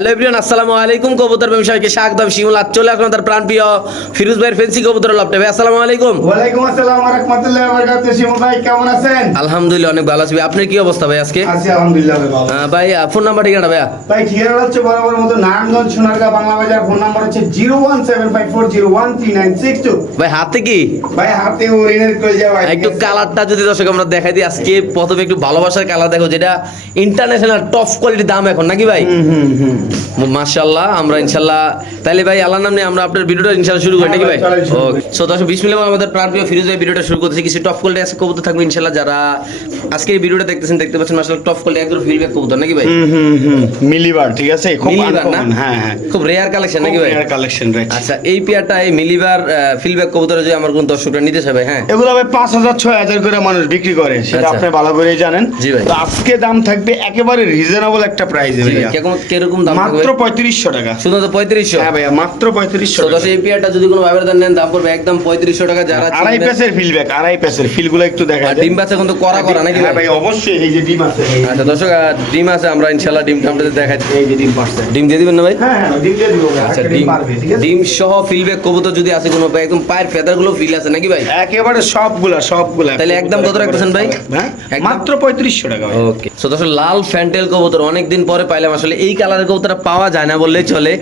Hello everyone আসসালামু আলাইকুম কবুতর স্বাগতম। শিমুল আজ চলে আসলাম তার প্রাণ প্রিয় ফিরোজ ভাইয়ের ফেন্সি কবুতর লপটে ভাই আসসালামু আলাইকুম। ওয়ালাইকুম আসসালাম ওয়া রাহমাতুল্লাহি ওয়া বারাকাতুহু। শিমু ভাই কেমন আছেন? আলহামদুলিল্লাহ অনেক ভালো আছি ভাই। আপনার কি অবস্থা ভাই আজকে? আছি আলহামদুলিল্লাহ ভাই ভালো। ভাই ফোন নাম্বার ঠিকানা ভাইয়া? ভাই ঠিকানা হচ্ছে বরাবর মতো নারায়ণগঞ্জ সোনারগাঁ বাংলা বাজার। ফোন নাম্বার হচ্ছে ভাই হাতে কি? ভাই হাতে ওরিনের করে যাওয়া একটু কালারটা যদি দর্শক আমরা দেখাই দিই আজকে প্রথমে একটু ভালোবাসার কালার দেখো যেটা ইন্টারন্যাশনাল টপ কোয়ালিটি দাম এখন নাকি ভাই? হুম হুম। হুম মাশাআল্লাহ আমরা ইনশাআল্লাহ তাহলে ভাই আল্লাহর নামে আমরা আপনার ভিডিওটা ইনশাআল্লাহ শুরু করি নাকি ভাই? হ্যাঁ ভাই, চলেন ওকে সো দর্শক বিসমিল্লাহ আমাদের প্রাণ প্রিয় ফিরোজ ভাই ভিডিওটা শুরু করতেছি। কিছু টপ কোয়ালিটি আছে কবুতর থাকবে ইনশাআল্লাহ। যারা ভিডিওটা দেখতেছেন দেখতে পাচ্ছেন মাশাআল্লাহ টপ কোয়ালিটি একদম কবুতর নাকি ভাই? হুম হুম হুম মিলিবার ঠিক আছে? খুব মিলিবার না? হ্যাঁ হ্যাঁ। খুব রেয়ার কালেকশন নাকি ভাই? কালেকশন রাইট আচ্ছা এই পেয়ারটা এই মিলিবার কবুতর যদি আমার কোন দর্শকরা নিতে চায় ভাই হ্যাঁ? এগুলো ভাই পাঁচ হাজার ছয় হাজার করে মানুষ বিক্রি করে সেটা আচ্ছা। আপনি ভালো করেই জানেন। জি ভাই। তো আজকে দাম থাকবে একেবারে রিজনেবল একটা প্রাইসে ভাই, কেমন কীরকম দাম মাত্র পঁয়ত্রিশশো টাকা। শুধু পঁয়ত্রিশশো? হ্যাঁ ভাইয়া মাত্র পঁয়ত্রিশশো তো টাকা। দর্শক এই পেয়ারটা যদি কোনো ভাইবার নেন দাম পড়বে একদম পঁয়ত্রিশশো টাকা যারা আড়াই চিনবেন- ফিল ব্যাক আড়াই পেসের ফিল একটু দেখা আর ডিম বাচ্চা কিন্তু করা করা নাকি হ্যাঁ ভাই ভাই? অবশ্যই এই যে ডিম আছে আচ্ছা দর্শক ডিম আছে আমরা ইনশাল্লাহ ডিমটা আপনাদের দেখাই এই যে ডিম ডিম দিয়ে দিবেন না ভাই? হ্যাঁ হ্যাঁ ডিম দিয়ে দিব আচ্ছা ডিম সহ ফিলব্যাক কবুতর যদি আছে কোনো ভাই একদম পায়ের ফেদারগুলো ফিল আছে নাকি ভাই? একেবারে সবগুলা সবগুলা। তাহলে একদম কত রাখতেছেন ভাই? হ্যাঁ? মাত্র পঁয়ত্রিশশো টাকা ওকে সো দর্শক লাল ফ্যান্টেল কবুতর অনেকদিন পরে পাইলাম। আসলে এই কালারের কবুতরটা পাওয়া যায় না বললেই চলে।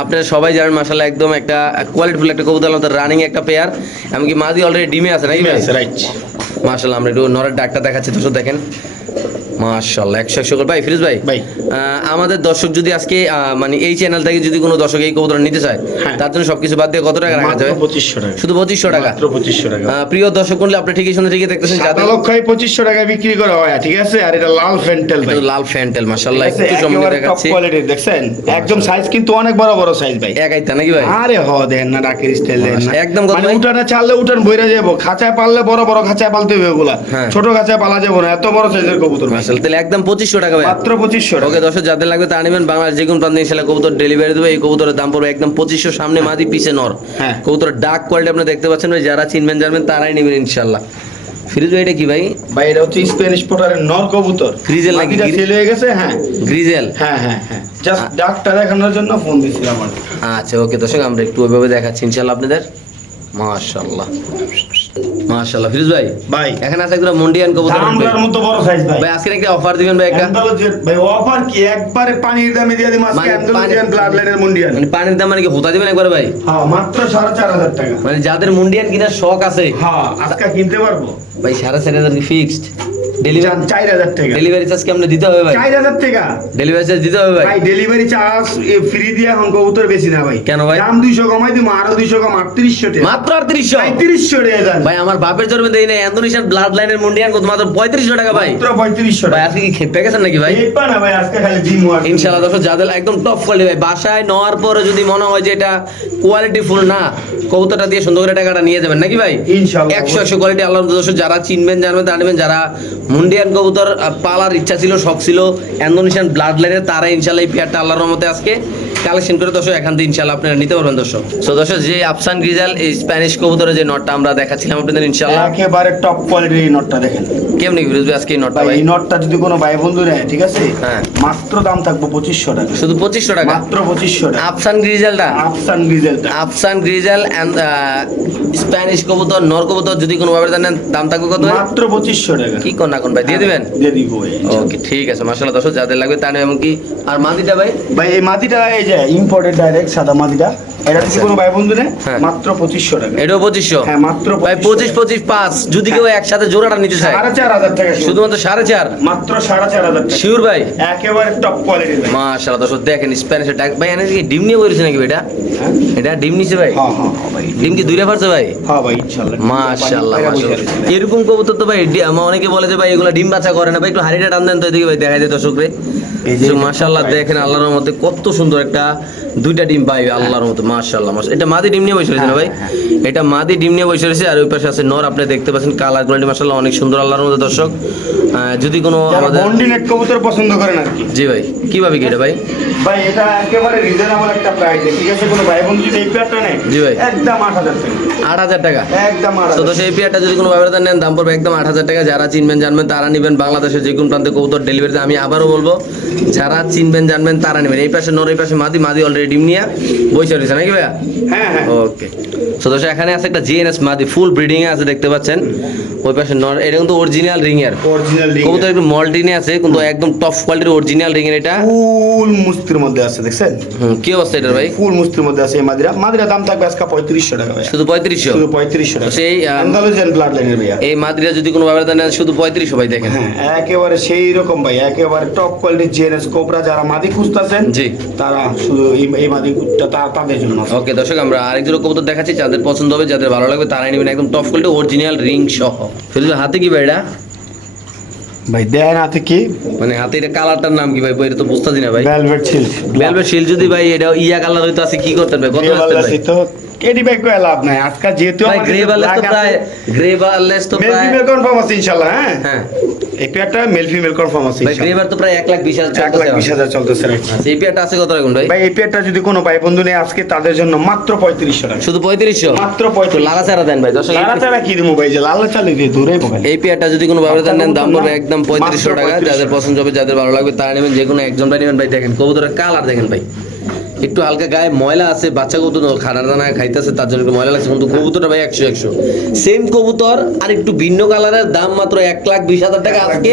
আপনারা সবাই জানেন মাসাল্লাহ একদম একটা কোয়ালিটিফুল একটা কবুতর আমাদের রানিং একটা পেয়ার এমনকি মাদি অলরেডি ডিমে আছে নাকি? রাইট মাসাল্লাহ আমরা একটু নরের ডাকটা দেখাচ্ছি তো দেখেন। একশো একশো ভাই ফিরোজ ভাই ভাই। আমাদের দর্শক যদি আজকে মানে এই চ্যানেল থেকে যদি কোনো দর্শক এই কবুতর নিতে চায় হ্যাঁ। তার জন্য সবকিছু বাদ দিয়ে কত টাকা রাখা যাবে? পঁচিশশো টাকা। শুধু পঁচিশশো টাকা? পঁচিশশো টাকা। প্রিয় দর্শক মূল্য আপনি ঠিকই শুনে ঠিকই দেখতেছেন সাদা পঁচিশশো টাকায় বিক্রি করা হয় ঠিক আছে? আর এটা লাল ফেন্টেল ভাই। লাল ফ্যান্টেল একটু সম্বন্ধে দেখাচ্ছি। দেখছেন? একদম সাইজ কিন্তু অনেক বড় বড় সাইজ ভাই। একাইতা নাকি ভাই? আরে হ দেন না ডাকের স্টাইল দেন না। একদম কত মানে? উঠানে চাললে উঠান বইরা যাব খাঁচায় পাললে বড় বড় খাঁচায় পালতে হবে ওগুলা হ্যাঁ। ছোট খাঁচায় পালা যাব না এত বড় সাইজের কবুতর। তাহলে একদম টাকা ভাই। মাত্র ওকে দর্শক যাদের লাগবে তা নেবেন। বাংলাদেশ যে কোনো প্রান্তে ইনশাল্লাহ কবুতর ডেলিভারি দেবে। এই কবুতরের দাম পড়বে একদম সামনে মাদি পিছে নর। হ্যাঁ। কবুতরের কোয়ালিটি আপনি দেখতে পাচ্ছেন ভাই। যারা চিনবেন জানবেন তারাই নেবেন ফিরিজ ভাই এটা কি ভাই? ভাই এটা হচ্ছে স্প্যানিশ পোটারের নর কবুতর। Grizzle নাকি? সেল হয়ে গেছে হ্যাঁ। গ্রিজেল হ্যাঁ হ্যাঁ হ্যাঁ। জাস্ট ডাকটা দেখানোর জন্য ফোন দিছিলাম আচ্ছা ওকে দর্শক আমরা একটু ওইভাবে দেখাচ্ছি ইনশাল্লাহ আপনাদের। মাশাল্লাহ মাশাল্লাহ ফিরোজ ভাই ভাই। এখানে আছে একটা মন্ডিয়ান কবুতর। দামটার মতো বড় সাইজ ভাই। ভাই আজকে একটা অফার দিবেন ভাই একটা? ভাই অফার কি? একবারে পানির দামে দিয়ে দিম আজকে মানে ব্লাড লাইনের মন্ডিয়ান। মানে পানির দাম মানে কি হোতা দিবেন একবার ভাই? হ্যাঁ মাত্র সাড়ে চার হাজার টাকা। মানে যাদের মন্ডিয়ান কিনার শখ আছে হ্যাঁ আজকে কিনতে পারব। ভাই সাড়ে চার হাজার কি ফিক্সড ডেলিভারি চার হাজার টাকা। ডেলিভারি চার্জ কি আমরা দিতে হবে ভাই? চার হাজার টাকা। ডেলিভারি চার্জ দিতে হবে ভাই? ভাই ডেলিভারি চার্জ ফ্রি দিয়ে এখন কবুতর বেশি না ভাই। কেন ভাই? দাম দুইশো কমাই দিব আরও দুইশো কম আটত্রিশশো টাকা। মাত্র আটত্রিশশো? পঁয়ত্রিশশো টাকা দেন ভাই আমার বাপের জন্মে দেই না ইন্দোনেশিয়ান ব্লাড লাইনের মুন্ডিয়ান কত মাত্র পঁয়ত্রিশশো টাকা ভাই। মাত্র পঁয়ত্রিশশো ভাই আজকে কি খেপে গেছেন নাকি ভাই? দেখবা না ভাই আজকে খালি ডিম ওয়াট ইনশাল্লাহ দর্শক যাদের একদম টপ কোয়ালিটি ভাই বাসায় নেওয়ার পরে যদি মনে হয় যে এটা কোয়ালিটি ফুল না কবুতরটা দিয়ে সুন্দর করে টাকাটা নিয়ে যাবেন নাকি ভাই? ইনশাআল্লাহ। একশো একশো কোয়ালিটি আল্লাহ দর্শক যারা চিনবেন জানবেন তা নেবেন যারা মুন্ডিয়ান কবুতর পালার ইচ্ছা ছিল, শখ ছিল। এন্দোনেশিয়ান ব্লাড লাইনের তারা ইনশাল্লাহ এই পেয়ারটা আল্লাহর রহমতে আজকে কালেকশন করে দর্শক এখান থেকে ইনশাল্লাহ আপনারা নিতে পারবেন দর্শক। সো দর্শক যে আফসান গ্রিজাল এই স্প্যানিশ কবুতরের যে নটটা আমরা দেখাচ্ছিলাম আপনাদের ইনশাল্লাহ একেবারে টপ কোয়ালিটির এই নটটা দেখেন। কেমনি ফিরোজ ভাই আজকে এই নটটা ভাই এই নটটা যদি কোনো ভাই বন্ধু নেয় ঠিক আছে? হ্যাঁ। মাত্র দাম থাকব পঁচিশশো টাকা। শুধু পঁচিশশো টাকা? মাত্র পঁচিশশো টাকা। আফসান গ্রিজালটা? আফসান ডিজেলটা আফসান গ্রিজাল এন্ড স্প্যানিশ কবুতর নর কবুতর যদি কোনো ভাবে জানেন দাম থাকবে কত মাত্র পঁচিশশো টাকা। কি কোন না কোন ভাই? দিয়ে দিবেন? দিয়ে দিব ওকে ঠিক আছে মাশাআল্লাহ দর্শক যাদের লাগবে তার এমন কি আর মাদিটা ভাই? ভাই এই মাটিটা এই যে ইম্পোর্টেড ডাইরেক্ট সাদা এটা আচ্ছা। কোনো ভাই বন্ধু হ্যাঁ। মাত্র পঁচিশশো টাকা। এটাও পঁচিশশো? হ্যাঁ মাত্র ভাই পঁচিশ পঁচিশ পাঁচ। যদি কেউ একসাথে জোড়াটা নিতে চায়। সাড়ে চার হাজার টাকা শুধুমাত্র সাড়ে চার? মাত্র সাড়ে চার হাজার টাকা। শিওর ভাই। একেবারে টপ কোয়ালিটির ভাই। মাশাআল্লাহ দর্শক দেখেন স্প্যানিশের ডাক। ভাই এনে কি ডিম নিয়ে বলেছে নাকি এটা? হ্যাঁ। এটা ডিম নিছে ভাই? হ্যাঁ হ্যাঁ হ্যাঁ ভাই। ডিম কি দুইটা পারছে ভাই? হ্যাঁ ভাই ইনশাআল্লাহ। মাশাআল্লাহ মাশাআল্লাহ। এরকম কবুতর তো ভাই অনেকে বলে যে ভাই এগুলো ডিম বাচ্চা করে না। ভাই একটু হাড়িটা টান দেন তো এদিকে ভাই দেখা যায় দর্শকরে। এই যে- মাশাআল্লাহ দেখেন আল্লাহর মধ্যে কত সুন্দর একটা দুইটা ডিম পাই আল্লাহর মতো মাশাআল্লাহ মাশা এটা মাদি ডিম নিয়ে বসে রয়েছে না ভাই? এটা মাদি ডিম নিয়ে বসে রয়েছে আর ওই পাশে আছে নর আপনি দেখতে পাচ্ছেন কালার কোয়ালিটি মাশাআল্লাহ অনেক সুন্দর আল্লাহর মধ্যে দর্শক। যদি কোনো আমাদের বন্ডি নেট কবুতর পছন্দ করেন আর কি। জি ভাই কীভাবে কি এটা ভাই? ভাই এটা একেবারে রিজনেবল একটা প্রাইস ঠিক আছে? কোনো ভাই বন্ধু যদি এই পেয়ারটা নেয় জি ভাই। একদম আট হাজার টাকা। আট হাজার টাকা? একদম আট তো হাজার তো সেই পেয়ারটা যদি কোনো ব্যবহার নেন দাম পড়বে একদম আট হাজার টাকা। যারা চিনবেন জানবেন তারা নেবেন বাংলাদেশের যে কোনো প্রান্তে কবুতর ডেলিভারিতে আমি আবারও বলব যারা চিনবেন জানবেন তারা নেবেন। এই পাশে নর এই পাশে মাদি মাদি অলরেডি ডিম নিয়ে বসে রয়েছে নাকি ভাইয়া? হ্যাঁ হ্যাঁ। ওকে সো দর্শক এখানে আছে একটা জিএনএস মাদি ফুল ব্রিডিং এ আছে দেখতে পাচ্ছেন। ওই পাশে নর এটা কিন্তু অরিজিনাল রিং এর অরিজিনাল রিং কবুতর একটু মল্টিনে আছে কিন্তু একদম টপ কোয়ালিটির অরিজিনাল রিং এর এটা। ফুল মুস্তির মধ্যে আছে দেখছেন? হুম, কি অবস্থা এটার ভাই? ফুল মুস্তির মধ্যে আছে এই মাদিরা। মাদিরা দাম থাকবে আজকে পঁয়ত্রিশশো টাকা ভাই শুধু পঁয়ত্রিশশো? শুধু পঁয়ত্রিশশো টাকা। সেই, আন্দালুজিয়ান ব্লাড লাইনের ভাইয়া। এই মাদ্রিরা যদি কোনো ভাবে দেন শুধু পঁয়ত্রিশশো ভাই দেখেন। হ্যাঁ একেবারে সেই রকম ভাই একেবারে টপ কোয়ালিটির জিএনএস কোবরা যারা মাদি খুঁজতেছেন জি। তারা শুধু এই- মাদিটা তাদের জন্য ওকে দর্শক আমরা আরেকজন কবুতর দেখাচ্ছি যাদের পছন্দ হবে যাদের ভালো লাগবে তারাই নেবেন একদম টপ কোয়ালিটি অরিজিনাল রিং সহ। ফিরোজ হাতে কি ভাই এটা? ভাই দেন হাতে কি? মানে হাতে এটা কালারটার নাম কি ভাই? এটা তো বুঝতেছি না ভাই। ভেলভেট সিল্ক ভেলভেট শিল যদি ভাই এটা ইয়া কালার হইতো আছে কি করতেন ভাই? কত আসতেন ভাই? লাভ নাই। যেহেতু ভাই গ্রে বারলেস তো প্রায় গ্রে বারলেস তো প্রায় কনফার্ম আছে ইনশাআল্লাহ হ্যাঁ? হ্যাঁ। মেল ফিমেল কনফার্ম আছে ভাই গ্রে বার তো প্রায় এক লাখ বিশ হাজার এক লাখ বিশ হাজার চলতেছে রাখছি আচ্ছা এই পেয়ারটা আছে কত রাখুন ভাই? ভাই এই পেয়ারটা যদি কোনো ভাই বন্ধু নেই আজকে তাদের জন্য মাত্র পঁয়ত্রিশশো টাকা। শুধু পঁয়ত্রিশশো? মাত্র তো পঁয়ত্রিশ লালা চারা দেন ভাই দর্শক লালা চারা কি দেবো ভাই? যে লালা চালি দিয়ে দূরে ভাই এই পেয়ারটা যদি কোনো দেন দাম পড়বে একদম পঁয়ত্রিশশো টাকা। যাদের পছন্দ হবে যাদের ভালো লাগবে তারা নেবেন। যে কোনো একজন ভাই নেবেন ভাই। দেখেন কবুতরের কালার দেখেন ভাই। একটু হালকা গায়ে ময়লা আছে বাচ্চা কবুতর খানার দানা খাইতেছে তার জন্য ময়লা লাগছে। কিন্তু কবুতরটা ভাই একশো একশো। সেম কবুতর আর একটু ভিন্ন কালারের দাম মাত্র এক লাখ বিশ হাজার টাকা। আজকে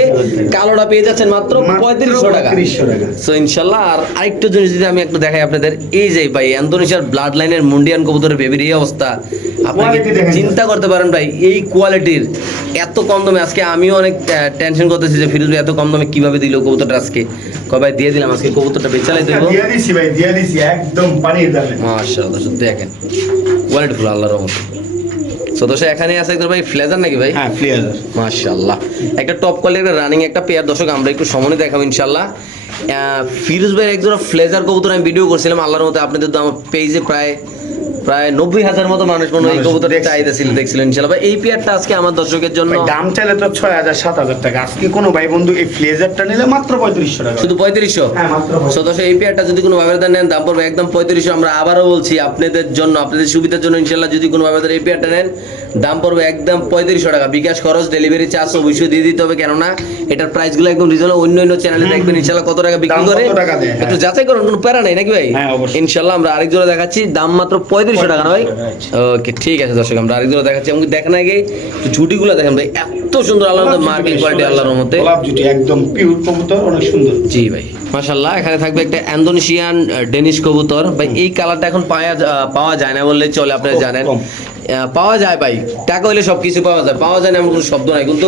কালোটা পেয়ে যাচ্ছেন মাত্র পঁয়ত্রিশশো টাকা। সো ইনশাল্লাহ আর আরেকটা জিনিস যদি আমি একটু দেখাই আপনাদের এই যে ভাই অ্যান্থোনিশার ব্লাড লাইনের মুন্ডিয়ান কবুতরের বেবির এই অবস্থা আপনি চিন্তা করতে পারেন ভাই এই কোয়ালিটির এত কম দামে আজকে আমিও অনেক টেনশন করতেছি যে ফিরোজ ভাই এত কম দামে কীভাবে দিল কবুতরটা আজকে। কবে দিয়ে দিলাম আজকে কবুতরটা বেচালাই দেবো। দিয়ে দিছি ভাই দিয়ে দিছি। একদম পানির দামে। মাশাআল্লাহ শুধু দেখেন। কোয়ালিটি ফুল আল্লাহর রহমত। সো দর্শক এখানে আছে একদম ভাই ফ্লেজার নাকি ভাই? হ্যাঁ ফ্লেজার মাশাআল্লাহ। একটা টপ কোয়ালিটির রানিং একটা পেয়ার দর্শক আমরা একটু সময় দেখাবো ইনশাআল্লাহ। ফিরোজ ভাইয়ের একজন ফ্লেজার কবুতর আমি ভিডিও করছিলাম আল্লাহর মতো আপনাদের তো আমার পেজে প্রায় প্রায় নব্বই হাজার মতো মানুষ মনে হয় দেখছিলেন ভাই এই পেয়ারটা আজকে আমার দর্শকের জন্য দাম চাইলে তো ছয় হাজার সাত হাজার টাকা। আজকে কোনো ভাই বন্ধু এই ফ্লেজারটা নিলে মাত্র পঁয়ত্রিশশো টাকা। শুধু পঁয়ত্রিশশো? হ্যাঁ মাত্র সো দর্শক এই পেয়ারটা যদি কোনো ভাবে নেন দাম পড়বে একদম পঁয়ত্রিশশো। আমরা আবারও বলছি আপনাদের জন্য আপনাদের সুবিধার জন্য ইনশাল্লাহ যদি কোনো ভাবে এই পেয়ারটা নেন দাম পড়বে একদম পঁয়ত্রিশশো টাকা। বিকাশ খরচ ডেলিভারি চার্জ অবশ্যই দিয়ে দিতে হবে কেননা এটার প্রাইসগুলো একদম রিজনেবল অন্য অন্য চ্যানেলে দেখবেন ইনশাল্লাহ কত টাকা বিক্রি করে। দেয়, হ্যাঁ। একটু যাচাই করুন কোনো প্যারা নেই নাকি ভাই? হ্যাঁ, ইনশাল্লাহ আমরা আরেক জোড়া দেখাচ্ছি দাম মাত্র পঁয়ত্রিশশো টাকা না ভাই? আচ্ছা। ওকে ঠিক আছে দর্শক আমরা আরেক জোড়া দেখাচ্ছি। আমাকে দেখেন আগে ঝুটিগুলো দেখেন ভাই এত সুন্দর আল্লাহ মার্কিং কোয়ালিটি আল্লাহর মধ্যে গোলাপ জুটি একদম পিওর কবুতর অনেক সুন্দর। জি ভাই মাশাল্লাহ এখানে থাকবে একটা ইন্দোনেশিয়ান ডেনিশ কবুতর। ভাই এই কালারটা এখন পাওয়া পাওয়া যায় না বললে চলে আপনারা জানেন। পাওয়া যায় ভাই টাকা হলে সব কিছু পাওয়া যায় পাওয়া যায় না এমন কোনো শব্দ নাই। কিন্তু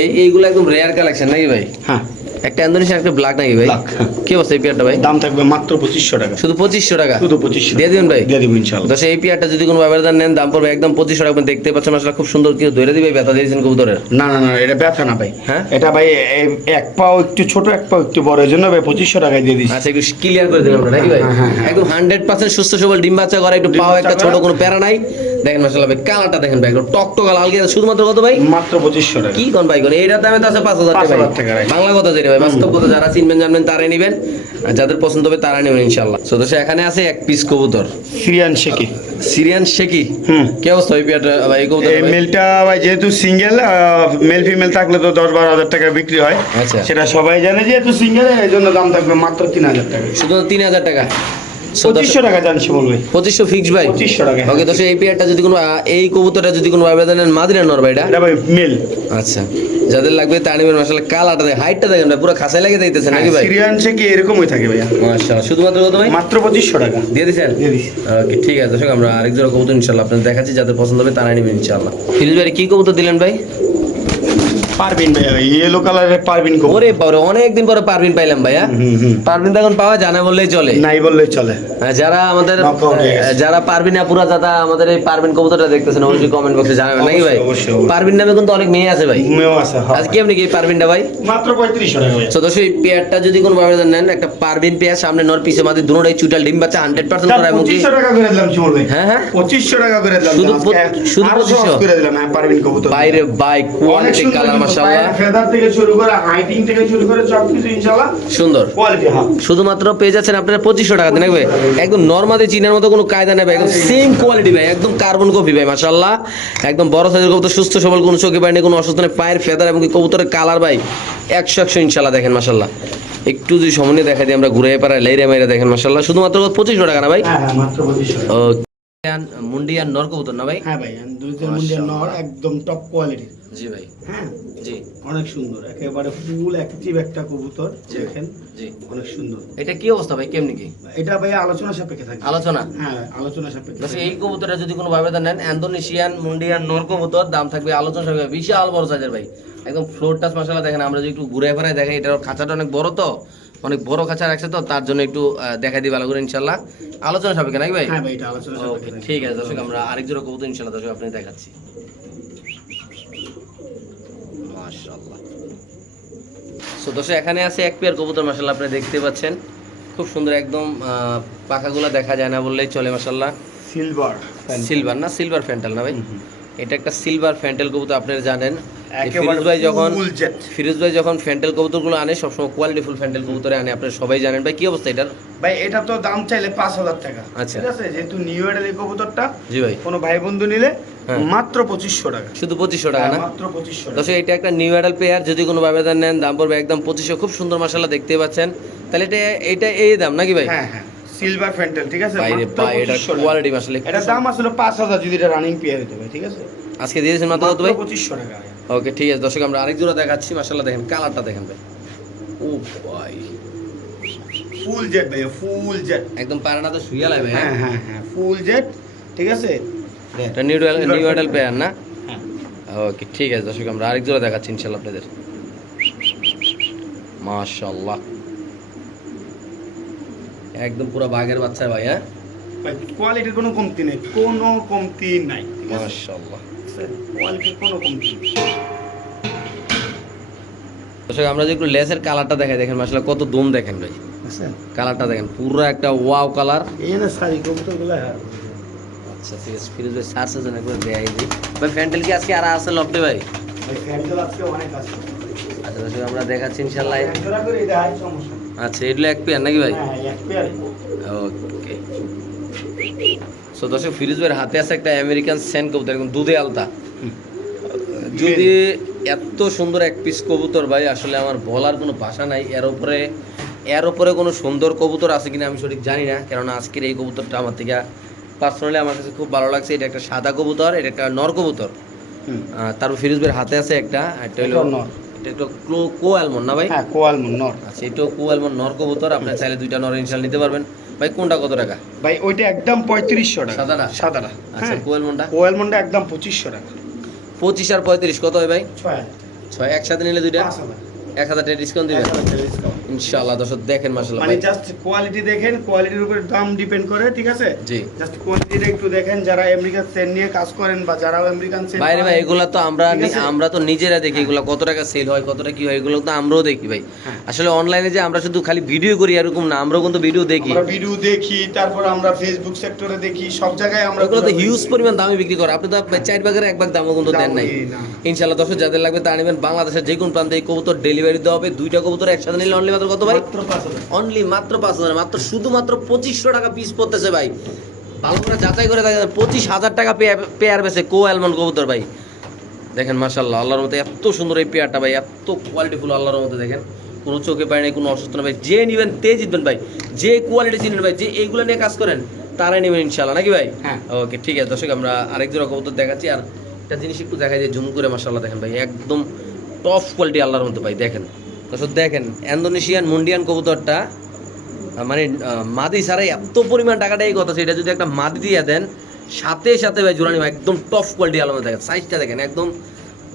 এই এইগুলো একদম রেয়ার কালেকশন নাকি ভাই? হ্যাঁ। একটা ইন্দোনেশিয়ান একটা ব্ল্যাক নাকি ভাই। কি অবস্থা এই পেয়ারটা ভাই? দাম থাকবে মাত্র পঁচিশশো টাকা। শুধু পঁচিশশো টাকা? শুধু পঁচিশশো। দিয়ে দিবেন ভাই? দিয়ে দিব ইনশাল্লাহ দশ এই পেয়ারটা যদি কোনো ব্যবধান নেন দাম পড়বে একদম পঁচিশশো টাকা। আপনি দেখতে পাচ্ছেন আসলে খুব সুন্দর কি ধরে দিবে ব্যথা দিয়েছেন কবুতরের? না না না এটা ব্যথা না ভাই। হ্যাঁ? এটা ভাই এক পাও একটু ছোট এক পাও একটু বড় জন্য ভাই পঁচিশশো টাকায় দিয়ে দিচ্ছি। আচ্ছা একটু ক্লিয়ার করে আমরা নাকি ভাই? হ্যাঁ, হ্যাঁ, হ্যাঁ। একদম হান্ড্রেড পার্সেন্ট সুস্থ সবল ডিম বাচ্চা করে একটু পাও একটা ছোট কোনো প্যারা নাই। দেখেন মাসাল্লাহ ভাই কালারটা দেখেন ভাই একদম টক টক লাল গিয়ে শুধুমাত্র কত ভাই? মাত্র পঁচিশশো টাকা। কি কোন ভাই কোন? এইটার দামে তো আছে পাঁচ হাজার টাকা 5,000 টাকা, বাংলা কথা জানি ভাই বাস্তব কথা যারা চিনবেন জানবেন তারাই নেবেন। আর যাদের পছন্দ হবে তারা নেবেন ইনশাল্লাহ তো দোষে এখানে আছে এক পিস কবুতর। সিরিয়ান শেখি সিরিয়ান শেখি হুম। কি অবস্থা? ওই পেয়ারটা ভাই এই কবুতর এই মেলটা ভাই যেহেতু সিঙ্গেল মেল ফিমেল থাকলে তো দশ বারো হাজার টাকা বিক্রি হয়। আচ্ছা। সেটা সবাই জানে যেহেতু সিঙ্গেল এই জন্য দাম থাকবে মাত্র তিন হাজার টাকা। শুধু তিন হাজার টাকা। পঁচিশশো টাকা জানছি বলবে। পঁচিশশো ফিক্স ভাই। 2500 টাকা। ওকে তো এই পেয়ারটা যদি কোনো এই কবুতরটা যদি কোনো আবেদনের মাদিরা নর ভাইটা এটা ভাই মেল আচ্ছা। যাদের লাগবে তা নেবেন মাসাল্লাহ কালারটা দেখেন হাইটটা দেখেন ভাই পুরো খাসাই লাগে দিতেছে নাকি ভাই? সিরিয়ান কি এরকমই থাকে ভাই মাশাআল্লাহ শুধুমাত্র কত ভাই? মাত্র 2500 টাকা। দিয়ে দিছেন? দিয়ে দিছি। ওকে ঠিক আছে দর্শক আমরা আরেক জোড়া কবুতর ইনশাআল্লাহ আপনাদের দেখাচ্ছি যাদের পছন্দ হবে তারা নেবেন ইনশাআল্লাহ। ফিরোজ ভাই কি কবুতর দিলেন ভাই? পারবিন ভাইয়া ইয়েলো কালারের পারবিন কবুতর। ওরে পরে অনেকদিন পরে পারবিন পাইলাম ভাইয়া। পারবিন তো এখন পাওয়া যায় না বললেই চলে। নাই বললে চলে। হ্যাঁ, যারা আমাদের হয়ে যারা পারবিন আপুরা দাদা আমাদের এই পারবিন কবুতরটা দেখতেছেন অবশ্যই কমেন্ট বক্সে জানাবেন নাকি ভাই। পারবিন নামে কিন্তু অনেক মেয়ে আছে ভাই। ঘুমেও আছে হ্যাঁ। আজ কেমনি কি পারবিনটা ভাই? মাত্র পঁয়ত্রিশশো টাকা ভাইয়া। তো দর্শক এই পেয়ারটা যদি কোনো ভাবে নেন একটা পারবিন পেয়ার সামনে নর পিছে মাঝে দুটোটাই চুটাল ডিম বাচ্চা হান্ড্রেড পার্সেন্ট করা এবং কি- পঁচিশশো টাকা করে দিলাম চুমুর ভাই। হ্যাঁ হ্যাঁ। পঁচিশশো টাকা করে দিলাম। শুধু শুধু 2500 করে দিলাম হ্যাঁ পারবিন কবুতর। বাইরে বাই কোয়ালিটি কালার মাশাআল্লাহ পায়ের ফেদার থেকে শুরু করে হাইটিং থেকে শুরু করে সব ইনশাআল্লাহ সুন্দর। কোয়ালিটি হ্যাঁ। শুধুমাত্র পেয়ে যাচ্ছেন আপনারা পঁচিশশো টাকা ভাই? একদম নর্মালি চীনের মতো কোনো কায়দা নেই ভাই একদম সেম কোয়ালিটি ভাই একদম কার্বন কপি ভাই মাশাল্লাহ একদম বড় সাইজের কবুতর সুস্থ সবল কোনো চোখে পায়নি কোনো অসুস্থ নেই পায়ের ফেদার এবং কবুতরের কালার ভাই একশো একশো ইনশাল্লাহ দেখেন মাশাল্লাহ একটু যদি সমন্বয় দেখা দিই আমরা ঘুরে পাড়ায় লাইরে মাইরা দেখেন মাসাল্লাহ শুধুমাত্র পঁচিশশো টাকা না ভাই? হ্যাঁ হ্যাঁ মাত্র মুন্ডিয়ান নর কবুতর না ভাই? হ্যাঁ ভাই দুইজন মধ্যে নর একদম টপ কোয়ালিটি জি ভাই। হ্যাঁ? জি। অনেক সুন্দর। একেবারে ফুল অ্যাক্টিভ একটা কবুতর দেখেন? জি। অনেক সুন্দর। এটা কি অবস্থা ভাই? কেমনি কি? এটা ভাই আলোচনা সাপেক্ষে থাকে আলোচনা? হ্যাঁ আলোচনা সাপেক্ষে এই কবুতরটা যদি কোনো ভাবে নেন ইন্দোনেশিয়ান মুন্ডিয়ান নর কবুতর দাম থাকবে আলোচনা থাকবে বিশাল বড় সাইজের ভাই। একদম ফ্লোর টাচ দেখেন আমরা যদি একটু ঘুরে ফেরায় দেখেন এটার খাঁচাটা অনেক বড় তো অনেক বড় খাঁচা রাখছে তো তার জন্য একটু দেখাই দিই ভালো করে ইনশাল্লাহ আলোচনা সাপেক্ষে নাকি ভাই? হ্যাঁ সাপেক্ষে ঠিক আছে দর্শক আমরা আরেক জোড়া কবুতর ইনশাল্লাহ দর্শক আপনি দেখাচ্ছি। মাশাআল্লাহ। সো দর্শক এখানে আছে এক পেয়ার কবুতর মাশাআল্লাহ আপনি দেখতে পাচ্ছেন। খুব সুন্দর একদম পাখাগুলো দেখা যায় না বললেই চলে মাশাআল্লাহ। সিলভার সিলভার না? সিলভার ফ্যান্টাল না ভাই? এটা একটা সিলভার ফ্যান্টেল কবুতর আপনারা জানেন। ফিরোজ ভাই যখন ফিরোজ ভাই যখন ফ্যান্টেল কবুতরগুলো আনে সবসময় কোয়ালিটিফুল ফ্যান্টেল কবুতরে আনে আপনারা সবাই জানেন। ভাই কি অবস্থা এটার? ভাই এটা তো দাম চাইলে পাঁচ হাজার টাকা। আচ্ছা। ঠিক আছে? যেহেতু নিউ ইয়ারের কবুতরটা জি ভাই। কোনো ভাই বন্ধু নিলে। মাত্র পঁচিশশো টাকা। শুধু পঁচিশশো টাকা হ্যাঁ, না? মাত্র পঁচিশশো দর্শক এটা একটা নিউ অ্যাডাল পেয়ার যদি কোনো ব্যবধান নেন দাম পড়বে একদম পঁচিশশো খুব সুন্দর মশালা দেখতে পাচ্ছেন। তাহলে এটা এটা এই দাম নাকি ভাই? হ্যাঁ হ্যাঁ সিলভার ফ্যান্টেল ঠিক আছে? মাত্র ভাই এটা কোয়ালিটি মশলা এটার দাম আসলে পাঁচ হাজার যদি এটা রানিং পেয়ার হতে ভাই ঠিক আছে? আজকে দিয়েছেন মাত্র কত ভাই? পঁচিশশো টাকা ওকে ঠিক আছে দর্শক আমরা আরেক জোড়া দেখাচ্ছি মাশাল্লাহ দেখেন কালারটা দেখেন ভাই। ও ভাই। ফুল জেট ভাই ফুল জেট একদম পায়রাটা তো শুয়ে ভাই হ্যাঁ হ্যাঁ হ্যাঁ ফুল জেট ঠিক আছে? এটা নিউ নিউ অ্যাডাল পেয়ার না? হ্যাঁ। ওকে ঠিক আছে দর্শক আমরা আরেক জোড়া দেখাচ্ছি ইনশাল্লাহ আপনাদের। মাশাল্লাহ একদম পুরো বাঘের বাচ্চা ভাই হ্যাঁ? ভাই কোয়ালিটির কোনো কমতি নেই কোনো কমতি নাই মাশাল্লাহ কোয়ালিটির কোনো কমতি দর্শক আমরা যে একটু লেসের কালারটা দেখাই দেখেন মাশাল্লাহ কত দম দেখেন ভাই। কালারটা দেখেন পুরো একটা ওয়াও কালার এই না সারি কবুতরগুলো হ্যাঁ। আচ্ছা ঠিক আছে ফিরোজ ভাই দিই ভাই কি আজকে আর আছে ভাই? আচ্ছা আমরা দেখাচ্ছি ইনশাল্লাহ সমস্যা আচ্ছা এগুলো এক পেয়ার নাকি ভাই? হ্যাঁ ওকে সো দর্শক ফিরোজ ভাইয়ের হাতে আছে একটা আমেরিকান সেন কবুতর একদম দুধে আলতা। যদি এত সুন্দর এক পিস কবুতর ভাই আসলে আমার বলার কোনো ভাষা নাই। এর উপরে এর উপরে কোনো সুন্দর কবুতর আছে কিনা আমি সঠিক জানি না। কেননা আজকের এই কবুতরটা আমার থেকে পার্সোনালি আমার কাছে খুব ভালো লাগছে এটা একটা সাদা কবুতর এটা একটা নর কবুতর। তারপর ফিরোজ ভাইয়ের হাতে আছে একটা একটা হলো এটা একটা ক্লো কো অ্যালমন্ড না ভাই? হ্যাঁ নর। আচ্ছা এটাও কো অ্যালমন্ড নর কবুতর আপনি চাইলে দুইটা নর ইনশাল নিতে পারবেন। ভাই কোনটা কত টাকা? ভাই ওইটা একদম পঁয়ত্রিশশো টাকা। সাদাটা? সাদাটা আচ্ছা হ্যাঁ। কো অ্যালমন্ডটা একদম পঁচিশশো টাকা। পঁচিশ আর পঁয়ত্রিশ কত হয় ভাই? ছয়। ছয় একসাথে নিলে দুইটা? এক হাজার টাকা ডিসকাউন্ট দিবেন? ইনশাআল্লাহ দর্শক দেখেন মাসাল্লাহ মানে জাস্ট কোয়ালিটি দেখেন কোয়ালিটির উপরে দাম ডিপেন্ড করে ঠিক আছে? জি। জাস্ট কোয়ালিটিটা একটু দেখেন যারা আমেরিকান সেন নিয়ে কাজ করেন বা যারা আমেরিকান সেন বাইরে ভাই এগুলা তো আমরা আমরা তো নিজেরা দেখি এগুলা কত টাকা সেল হয় কত টাকা কি হয় এগুলো তো আমরাও দেখি ভাই। হ্যাঁ। আসলে অনলাইনে যে আমরা শুধু খালি ভিডিও করি এরকম না আমরাও কিন্তু ভিডিও দেখি। আমরা ভিডিও দেখি তারপর আমরা ফেসবুক সেক্টরে দেখি সব জায়গায় আমরা এগুলো তো হিউজ পরিমাণ দামে বিক্রি করে। আপনি তো চার ভাগের এক ভাগ দামও কিন্তু দেন নাই। ইনশাআল্লাহ দর্শক যাদের লাগবে তা নেবেন বাংলাদেশের যে কোন প্রান্তে এই কবুতর ডেলিভারি দেওয়া হবে। দুইটা কবুতর একসাথে নিলে অনলি মাত্র কত ভাই? হাজার। অনলি মাত্র পাঁচ হাজার মাত্র শুধুমাত্র পঁচিশশো টাকা পিস পড়তেছে ভাই। ভালো করে যাচাই করে দেখেন পঁচিশ হাজার টাকা পেয়ার বেছে কো অ্যালমন্ড কবুতর ভাই। দেখেন মার্শাল্লাহ আল্লাহর মধ্যে এত সুন্দর এই পেয়ারটা ভাই এত কোয়ালিটিফুল আল্লাহর মধ্যে দেখেন। কোনো চোখে পায় নাই কোনো অসুস্থ না ভাই। যে নিবেন তে জিতবেন ভাই। যে কোয়ালিটি চিনেন ভাই যে এইগুলো নিয়ে কাজ করেন তারাই নেবেন ইনশাল্লাহ নাকি ভাই? হ্যাঁ। ওকে ঠিক আছে দর্শক আমরা আরেক জোড়া কবুতর দেখাচ্ছি। আর একটা জিনিস একটু দেখা যায় জুম করে মার্শাল্লাহ দেখেন ভাই একদম টপ কোয়ালিটি আল্লাহর মধ্যে ভাই দেখেন। দর্শক দেখেন ইন্দোনেশিয়ান মুন্ডিয়ান কবুতরটা মানে মাদি ছাড়াই এত পরিমাণ টাকাটা এই কথা সেটা যদি একটা মাদি দিয়ে দেন সাথে সাথে ভাই জোড়া নিবা একদম টপ কোয়ালিটি আলাদা দেখেন সাইজটা দেখেন একদম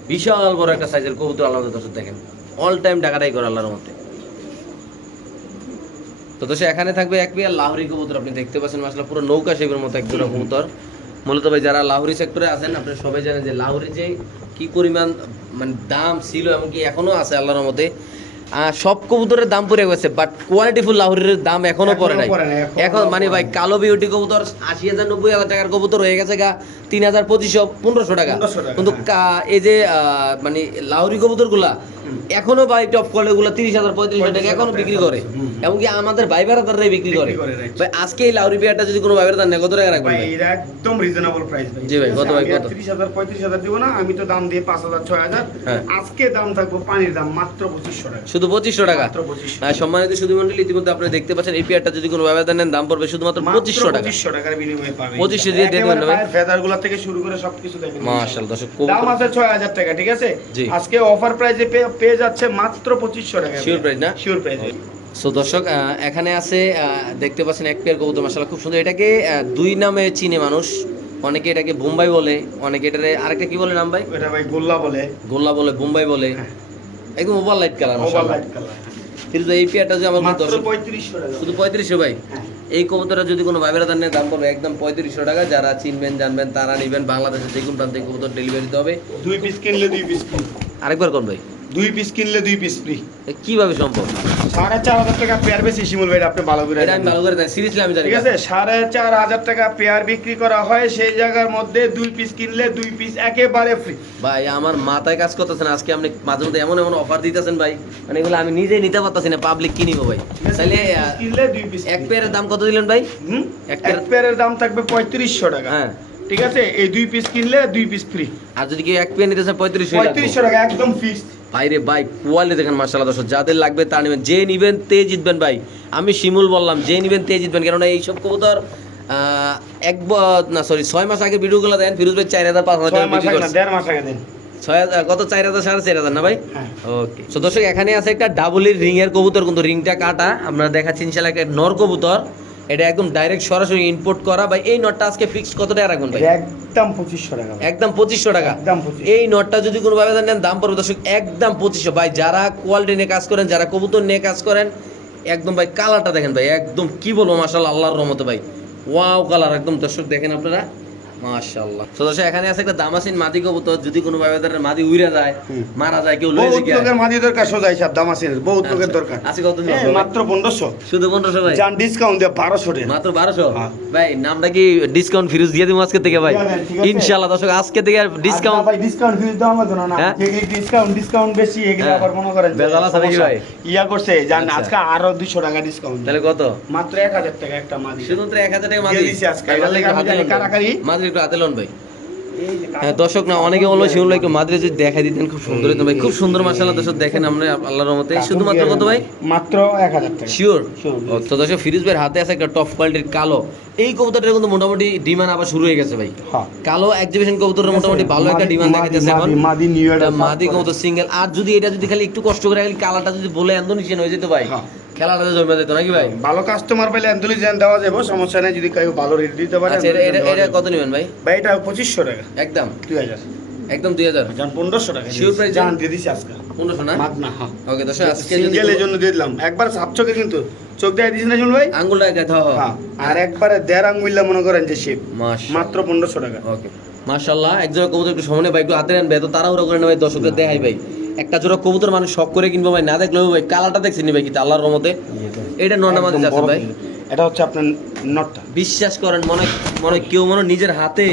বিশাল বড় একটা সাইজের কবুতর আলাদা দর্শক দেখেন। অল টাইম টাকাটাই করে আল্লাহর মধ্যে তো দোষে এখানে থাকবে এক পেয়ার লাহরি কবুতর আপনি দেখতে পাচ্ছেন মাসলা পুরো নৌকা শেপের মতো এক জোড়া কবুতর। মূলত ভাই যারা লাহরি সেক্টরে আছেন আপনারা সবাই জানেন যে লাহরি যে কি পরিমাণ মানে দাম ছিল এমনকি এখনও আছে আল্লাহর মধ্যে আহ, সব কবুতরের দাম পড়ে গেছে বাট কোয়ালিটিফুল লাহোরের দাম এখনও পড়ে নাই। এখনও মানে ভাই কালো বিউটি কবুতর আশি হাজার নব্বই হাজার টাকার কবুতর হয়ে গেছে গা তিন হাজার পঁচিশশো পনেরোশো টাকা। কিন্তু হ্যাঁ। এই যে আহ, মানে লাহোরি কবুতরগুলা এখনও ভাই টপ কোয়ালিটি গুলো তিরিশ হাজার পঁয়ত্রিশ হাজার টাকা এখনও বিক্রি করে। এমনকি আমাদের ভাই বেড়াদাররাই বিক্রি করে. ভাই আজকে এই লাউরি পেয়ারটা যদি কোনো ভাই বেড়াদার নেয় কত টাকা রাখবেন ভাই একদম রিজনেবল প্রাইস ভাই। জি ভাই, কত ভাই, কত? ত্রিশ হাজার পঁয়ত্রিশ হাজার দিব না আমি তো দাম দিয়ে পাঁচ হাজার ছয় হাজার। হ্যাঁ। আজকে দাম থাকব পানির দাম মাত্র পঁচিশশো টাকা। শুধু পঁচিশশো টাকা? আর সম্মানিত মন্ডলী ইতিমধ্যে আপনারা দেখতে পাচ্ছেন এই পেয়ারটা যদি কোনো ভাই নেন দাম পড়বে শুধুমাত্র পঁচিশশো টাকা। পঁচিশশো টাকার বিনিময়ে পাবে 2500 দিয়ে দিয়ে দেবেন ভাই? ফেদারগুলা থেকে শুরু করে সবকিছু মাশাআল্লাহ দর্শক দাম আছে ছয় হাজার টাকা ঠিক আছে? আজকে অফার প্রাইসে পেয়ে যাচ্ছে মাত্র পঁচিশশো টাকা। Sure price না? শিওর প্রাইস সো দর্শক এখানে আছে দেখতে পাচ্ছেন এক পেয়ার কবুতর মাশাআল্লাহ খুব সুন্দর। এটাকে দুই নামে চিনে মানুষ। অনেকে এটাকে বোম্বাই বলে অনেকে এটারে আরেকটা কি বলে নাম ভাই? এটা ভাই গোল্লা বলে। গোল্লা বলে বোম্বাই বলে। হ্যাঁ। একদম over light colour over light colour কিন্তু এই পেয়ারটা যে আমার দর্শক শুধু পঁয়ত্রিশশো ভাই? হ্যাঁ। এই কবুতরটা যদি কোনো ভাইবেরা দান দাম পড়বে একদম পঁয়ত্রিশশো টাকা। যারা চিনবেন জানবেন তারা নেবেন। বাংলাদেশের যে কোনো প্রান্তে কবুতর ডেলিভারি দিতে হবে। দুই পিস কিনলে দুই পিস আরেকবার কোন ভাই? দুই পিস কিনলে দুই পিস ফ্রি কীভাবে সম্ভব? সাড়ে চার হাজার টাকা পেয়ার বেশি শিমুল ভাই আপনি ভালো করে আমি। ভালো করে সিরিয়াসলি আমি জানি ঠিক আছে সাড়ে চার হাজার টাকা পেয়ার বিক্রি করা হয় সেই জায়গার মধ্যে দুই পিস কিনলে দুই পিস একেবারে ফ্রি ভাই আমার মাথায় কাজ করতেছেন আজকে আপনি মাঝে মধ্যে এমন এমন অফার দিতেছেন ভাই মানে এগুলো আমি নিজেই নিতে পারতাছি না পাবলিক কি নিবো ভাই। তাহলে কিনলে দুই পিস এক পেয়ারের দাম কত দিলেন ভাই? এক পেয়ারের দাম থাকবে পঁয়ত্রিশশো টাকা। হ্যাঁ। ঠিক আছে এই দুই পিস কিনলে দুই পিস ফ্রি আর যদি কেউ এক পেয়ার নিতে চান পঁয়ত্রিশশো পঁয়ত্রিশশো টাকা একদম ফিক্সড ভাইরে ভাই কোয়ালিটি দেখেন মার্শাল্লাহ দর্শক যাদের লাগবে তা নেবেন যে নিবেন তে জিতবেন ভাই। আমি শিমুল বললাম যে নিবেন তে জিতবেন কেননা এইসব কবুতর এক না সরি ছয় মাস আগে ভিডিওগুলো দেন ফিরোজ ভাই চার হাজার পাঁচ হাজার। দেড় মাস আগে দেন। কত? চার হাজার সাড়ে চার হাজার না ভাই? হ্যাঁ। ওকে তো দর্শক এখানে আছে একটা ডাবলের রিং এর কবুতর কিন্তু রিংটা কাটা। আপনারা দেখাচ্ছি ইনশাল্লাহ একটা নর কবুতর। এটা একদম ডাইরেক্ট সরাসরি ইম্পোর্ট করা বা এই নটটা আজকে ফিক্স কত টাকা রাখবেন ভাই? একদম পঁচিশশো টাকা একদম পঁচিশশো টাকা। এই নটটা যদি কোনো ভাবে নেন দাম পড়বে দর্শক একদম পঁচিশশো। ভাই যারা কোয়ালিটি নিয়ে কাজ করেন যারা কবুতর নিয়ে কাজ করেন একদম ভাই কালারটা দেখেন ভাই একদম কি বলব মাশাল্লাহ আল্লাহর রহমতে ভাই। ওয়াও কালার একদম দর্শক দেখেন আপনারা। মাশাআল্লাহ তো এখানে আছে একটা দামাসিন মাদি কবুতর যদি কোনো ভাবে মাদি উইরা যায় মারা যায় কেউ লয়ে যায় লোকের মাঝে দরকার সোজা হিসাব দাম আছে বহুত লোকের দরকার আছে কত মাত্র পনেরোশো শুধু পনেরোশো ভাই যান ডিসকাউন্ট দিয়ে বারোশো টাকা মাত্র বারোশো হ্যাঁ। ভাই নামটা কি ডিসকাউন্ট ফিরুজ দিয়ে দিব আজকে থেকে ভাই। ইনশাআল্লাহ দর্শক আজকে থেকে ডিসকাউন্ট ভাই ডিসকাউন্ট ফিস দেওয়া হবে না না হ্যাঁ? ডিসকাউন্ট ডিসকাউন্ট বেশি এগুলো হ্যাঁ। আবার মনে করেন বেজাল আছে নাকি ভাই? ইয়া করছে জান আচ্ছা। আজকে আরও দুইশো টাকা ডিসকাউন্ট তাহলে কত মাত্র এক হাজার টাকা একটা মাদি শুধুমাত্র এক হাজার টাকা মাদি দিছি আজকে। জানি লোন ভাই। কারাকারি। মাদি একটু ভাই। হ্যাঁ দর্শক না অনেকে বলল ভাই একটু দেখাই দিতেন খুব সুন্দর ভাই খুব সুন্দর মাসাল্লাহ দর্শক দেখেন আমরা আল্লাহর রহমতে। শুধুমাত্র কত ভাই? মাত্র এক হাজার টাকা। শিওর তো দর্শক ফিরিজ ভাইয়ের হাতে আছে একটা টপ কোয়ালিটির কালো। এই কবুতরটা কিন্তু মোটামুটি ডিমান্ড আবার শুরু হয়ে গেছে ভাই। হ্যাঁ। কালো এক্সিবিশন কবুতরের মোটামুটি ভালো একটা ডিমান্ড মাদি- দেখাইতেছে এখন। মাদি- নিউ মাদি কবুতর সিঙ্গেল আর যদি এটা যদি খালি একটু কষ্ট করে খালি কালারটা যদি বলে এন্দোনেশিয়ান হয়ে যেত ভাই হ্যাঁ। খেলাটা জমে যেত নাকি ভাই? ভালো কাস্টমার পাইলে অ্যান্ডুলিজেন দেওয়া যাবে সমস্যা নেই যদি কেউ ভালো রেট দিতে পারে আচ্ছা এটা এটা। কত নেবেন ভাই? ভাই এটা পঁচিশশো টাকা। একদম। দুই হাজার। একদম দুই হাজার। জান পনেরোশো টাকা Sure price জান? দিয়ে দিছি আজকে। পনেরোশো না? না হ্যাঁ। ওকে দর্শক আজকে জন্য দিয়ে দিলাম। একবার সাপ চোখে কিন্তু চোখ দিয়ে দিয়েছি না শুন ভাই? আঙ্গুলটা হবে হ্যাঁ আর একবারে দেড় আঙ্গুল্লা মনে করেন যে শেপ মাত্র পনেরোশো টাকা। ওকে মাশাআল্লাহ এক জোড়া কবুতর একটু সামনে ভাই একটু হাতে নেন ভাই তো তারা তাড়াহুড়ো করে ভাই দর্শকদের দেখাই ভাই। একটা জোড়া কবুতর মানুষ শখ করে কিনবো ভাই না দেখলেও ভাই কালারটা দেখছেন ভাই কি আল্লাহর রহমতে? এটা মাঝে একদম যাচ্ছে ভাই। এটা হচ্ছে আপনার নটটা বিশ্বাস করেন মনে মনে কেউ মনে নিজের হাতে।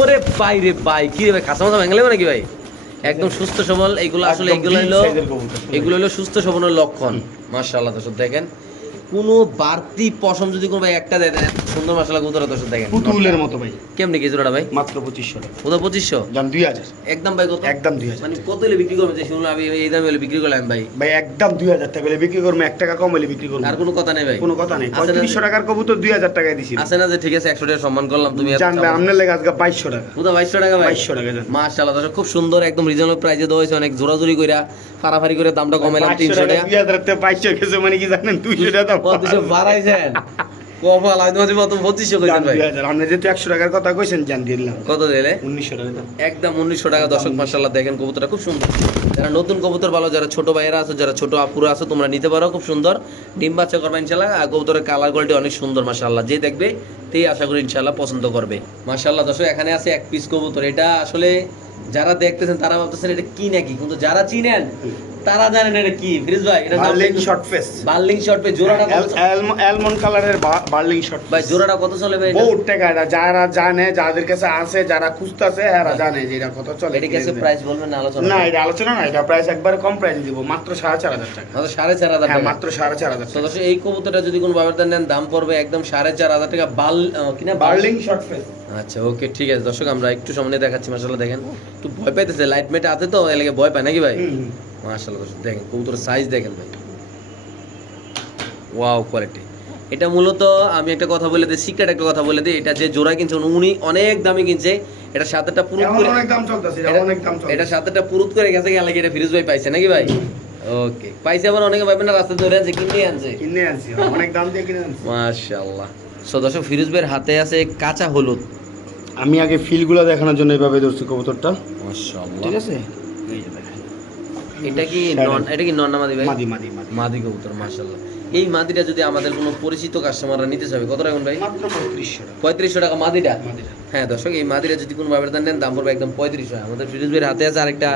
ওরে ভাই রে ভাই কি রে ভাই খাসা মাথা ভেঙে নাকি ভাই? একদম সুস্থ সবল এগুলো আসলে এগুলো হলো এগুলো হলো সুস্থ সবলের লক্ষণ। মাশাআল্লাহ দর্শক দেখেন। কোনো বাড়তি পশম যদি কোনো ভাই একটা দেয় সুন্দর মাশাআল্লাহ কবুতর দর্শক দেখেন। পুতুলের মতো ভাই। কেমনি কি জোড়াটা ভাই? মাত্র পঁচিশশো টাকা। ওটা পঁচিশশো? দাম দুই হাজার। একদম ভাই কত? একদম দুই হাজার। মানে কত হলে বিক্রি করবে যে শুনলাম আমি এই দামে হলে বিক্রি করলাম ভাই। ভাই একদম দুই হাজার টাকা হলে বিক্রি করব এক টাকা কম হলে বিক্রি করব। আর কোনো কথা নেই ভাই। কোনো কথা নেই। পঁয়ত্রিশশো টাকার কবুতর দুই হাজার টাকায় দিছি। আছে না যে ঠিক আছে একশো টাকা সম্মান করলাম তুমি জানবে আপনার লেগে আজকে বাইশশো টাকা। পুরো বাইশশো টাকা ভাই? বাইশশো টাকা জান। মাশাআল্লাহ দর্শক খুব সুন্দর একদম রিজনেবল প্রাইসে দেওয়া হয়েছে অনেক জোরাজুরি কইরা ফাড়াফাড়ি করে দামটা কমাইলাম তিনশো টাকা টাকা। দুই হাজার বাইশশো মানে কি জানেন দুইশো টাকা দাম। পঁচিশশো বাড়াইছেন। কপাল আমি তোমার মতো পঁচিশশো কইছেন ভাই। আপনি যেহেতু একশো টাকার কথা কইছেন জান দিলাম। কত দিলে? উনিশশো টাকা। একদম উনিশশো টাকা দর্শক মাসাল্লাহ দেখেন কবুতরটা খুব সুন্দর। যারা নতুন কবুতর ভালো যারা ছোট ভাইয়েরা আছে যারা ছোট আপুরা আছে তোমরা নিতে পারো খুব সুন্দর। ডিম বাচ্চা করবে ইনশাল্লাহ আর কবুতরের কালার কোয়ালিটি অনেক সুন্দর মাসাল্লাহ যে দেখবে তেই আশা করি ইনশাল্লাহ পছন্দ করবে। মাসাল্লাহ দর্শক এখানে আছে এক পিস কবুতর। এটা আসলে যারা দেখতেছেন তারা ভাবতেছেন এটা কি নাকি? কিন্তু যারা চিনেন তারা জানেন এটা কি? ফিরোজ ভাই এটা বার্লিং শর্ট ফেস। বার্লিং শর্ট পে জোড়াটা কত অ্যালমন্ড কালারের বার্লিং শর্ট ভাই জোড়াটা কত চলে ভাই বহুত টাকা এটা। যারা জানে যাদের কাছে আছে যারা খুঁজতেছে এরা জানে যে এটা কত চলে। এটা কাছে প্রাইস বলবেন না আলোচনা? না এটা আলোচনা না এটা প্রাইস একবারে কম প্রাইসে দিব মাত্র সাড়ে চার হাজার টাকা। মাত্র সাড়ে চার হাজার হ্যাঁ টাকা। মাত্র সাড়ে চার হাজার টাকা। সদস্য এই কবুতরটা যদি কোনো বাবার নেন দাম পড়বে একদম সাড়ে চার হাজার টাকা। বাল কিনা বার্লিং শর্ট ফেস। আচ্ছা ওকে ঠিক আছে। দর্শক আমরা একটু সামনে দেখাচ্ছি মাসাল্লাহ দেখেন। একটু ভয় পাইতেছে লাইট মেট আছে তো এলাকে ভয় পায় নাকি ভাই? দর্শক দেখেন কবুতরের সাইজ দেখেন ভাই। ওয়াও কোয়ালিটি এটা মূলত আমি একটা কথা বলে দিই সিক্রেট একটা কথা বলে দিই। এটা যে জোড়া কিনছে উনি অনেক দামে কিনছে। এটা সাতটা পুরুত করে অনেক দাম চলতেছে অনেক দাম চলতেছে। এটা সাতটা পুরুত করে গেছে গেলে এটা ফিরোজ ভাই পাইছে নাকি ভাই? ওকে পাইছে আবার অনেকে ভাইবেন না রাস্তা ধরে আনছে কিনে আনছে। কিনে আনছি অনেক দাম দিয়ে কিনে আনছি। মাশাআল্লাহ। সো দর্শক ফিরোজ ভাইয়ের হাতে আছে কাঁচা হলুদ। আমি আগে ফিলগুলো দেখানোর জন্য এইভাবে ধরছি কবুতরটা। মাশাআল্লাহ। ঠিক আছে। এটা কি নন এটা কি নন ভাই? মাদি মাদি মাদি। মাদি কবুতর মাশাআল্লাহ। এই মাদিটা যদি আমাদের কোনো পরিচিত কাস্টমাররা নিতে চাবে কত রাখুন ভাই? মাত্র টাকা। টাকা মাদিটা? মাদিটা। হ্যাঁ দর্শক এই মাদিরা যদি কোনো ভাবে নেন দাম পড়বে একদম পঁয়ত্রিশশো আমাদের ফিরোজ ভাইয়ের হাতে আছে আরেকটা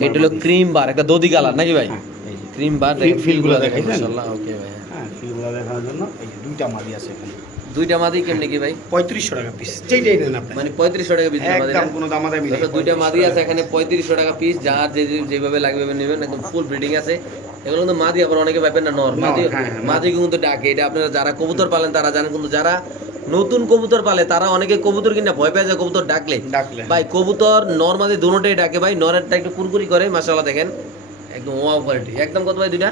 এটা হলো ক্রিম বার একটা দধি কালার নাকি ভাই? হ্যাঁ, এই ক্রিম বার Feel- feel গুলো দেখাইছেন? মাশাআল্লাহ ওকে ভাই হ্যাঁ। ফিলগুলো দেখানোর জন্য এই দুইটা মাদি আছে এখানে। দুইটা মাদি কেমনে কি ভাই? পঁয়ত্রিশশো টাকা পিস যেইটাই নেন আপনি। মানে পঁয়ত্রিশশো টাকা পিস একদম কোনো দামাদামি নেই। দুইটা মাদি আছে এখানে পঁয়ত্রিশশো টাকা পিস যার যে যেভাবে লাগবে নেবেন একদম ফুল ব্রিডিং আছে। এগুলো কিন্তু মাদি আবার অনেকে না নর। মাদি হ্যাঁ, হ্যাঁ, মাদি কিন্তু ডাকে এটা আপনারা যারা কবুতর পালেন তারা জানেন কিন্তু যারা নতুন কবুতর পালে তারা অনেকে কবুতর কিনা ভয় পেয়ে যায় কবুতর ডাকলে। ডাকলে ভাই কবুতর নর মাদি দুটোটাই ডাকে ভাই নরেরটা একটু কুরকুরি করে মাশাআল্লাহ দেখেন একদম ওয়াও কোয়ালিটি একদম কত ভাই দুইটা?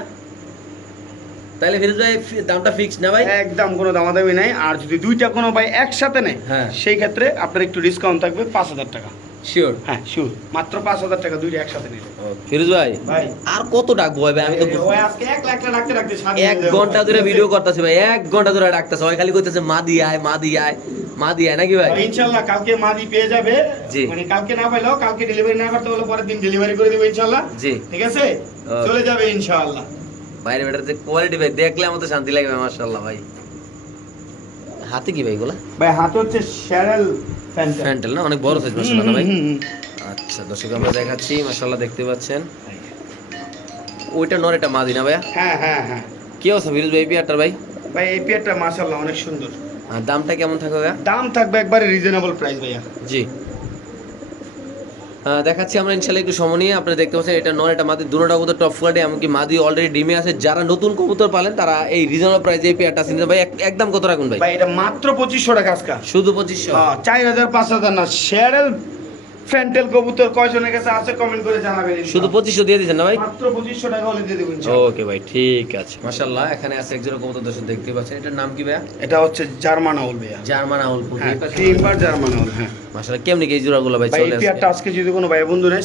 তাহলে ফিরোজ ভাই দামটা ফিক্স না ভাই? একদম কোনো দামাদামি নাই। আর যদি দুইটা কোনো ভাই একসাথে নেয় হ্যাঁ। সেই ক্ষেত্রে আপনার একটু ডিসকাউন্ট থাকবে পাঁচ হাজার টাকা। শিওর হ্যাঁ শিওর মাত্র পাঁচ হাজার টাকা দুইটা একসাথে নিলে। ফিরোজ ভাই ভাই। আর কত ডাকবো ভাই? আমি তো আজকে এক লাখ রাখতে রাখতে এক ঘণ্টা ধরে ভিডিও করতেছে ভাই এক ঘণ্টা ধরে ডাকতেছে। সবাই খালি কইতেছে মা দি আয় মা দি আয় মা দি আয়। নাকি ভাই? ইনশাল্লাহ কালকে মাদি পেয়ে যাবে। জি। মানে কালকে না পাইলেও কালকে ডেলিভারি না করতে হলে পরের দিন ডেলিভারি করে দেবো ইনশাল্লাহ। জি। ঠিক আছে? চলে যাবে ইনশাআল্লাহ বাইরে বেটার যে কোয়ালিটি ভাই দেখলে আমার তো শান্তি লাগবে মাশাআল্লাহ ভাই। হাতে কি ভাই এগুলা? ভাই হাত হচ্ছে শ্যারেল ফ্যান্টা ফ্যান্টেল না? অনেক বড় সাইজ মাশাআল্লাহ না ভাই? আচ্ছা দর্শক আমরা দেখাচ্ছি মাশাআল্লাহ দেখতে পাচ্ছেন। ওইটা নর এটা মাদি না ভাইয়া? হ্যাঁ হ্যাঁ হ্যাঁ। কি অবস্থা ফিরোজ ভাই পিয়ারটার ভাই? ভাই এই পেয়ারটা মাশাআল্লাহ অনেক সুন্দর। আর দামটা কেমন থাকবে ভাইয়া? দাম থাকবে একবারে রিজনেবল প্রাইস ভাইয়া। জি। দেখাচ্ছি আমরা ইনশাল্লাহ একটু সময় নিয়ে। আপনারা দেখতে পাচ্ছেন এটা নর এটা মাদি দুটোটা কবুতর টপ ফ্লাডে এমনকি মাদি অলরেডি ডিমে আছে। যারা নতুন কবুতর পালেন তারা এই রিজনেবল প্রাইসে এই পেয়ারটা চিনতে ভাই একদম কত রাখুন ভাই? এটা মাত্র পঁচিশশো টাকা আজকা। শুধু পঁচিশশো? হ্যাঁ চার হাজার পাঁচ হাজার না শ্যারেল ফ্যান্টেল কবুতর কয়জনের কাছে আছে কমেন্ট করে জানাবেন শুধু পঁচিশশো দিয়ে দিচ্ছেন না ভাই? মাত্র পঁচিশশো টাকা হলে দিয়ে দেবো ইনশাআল্লাহ। ওকে ভাই ঠিক আছে। মাশাল্লাহ এখানে আছে একজোড়া কবুতর দর্শক দেখতে পাচ্ছেন। এটার নাম কি ভাইয়া? এটা হচ্ছে জার্মান আউল ভাইয়া। জার্মান আউল হ্যাঁ জার্মান আউল হ্যাঁ। কেমনি এই জোড়াগুলো ভাই চলে আজকে যদি কোনো ভাই বন্ধু নেয়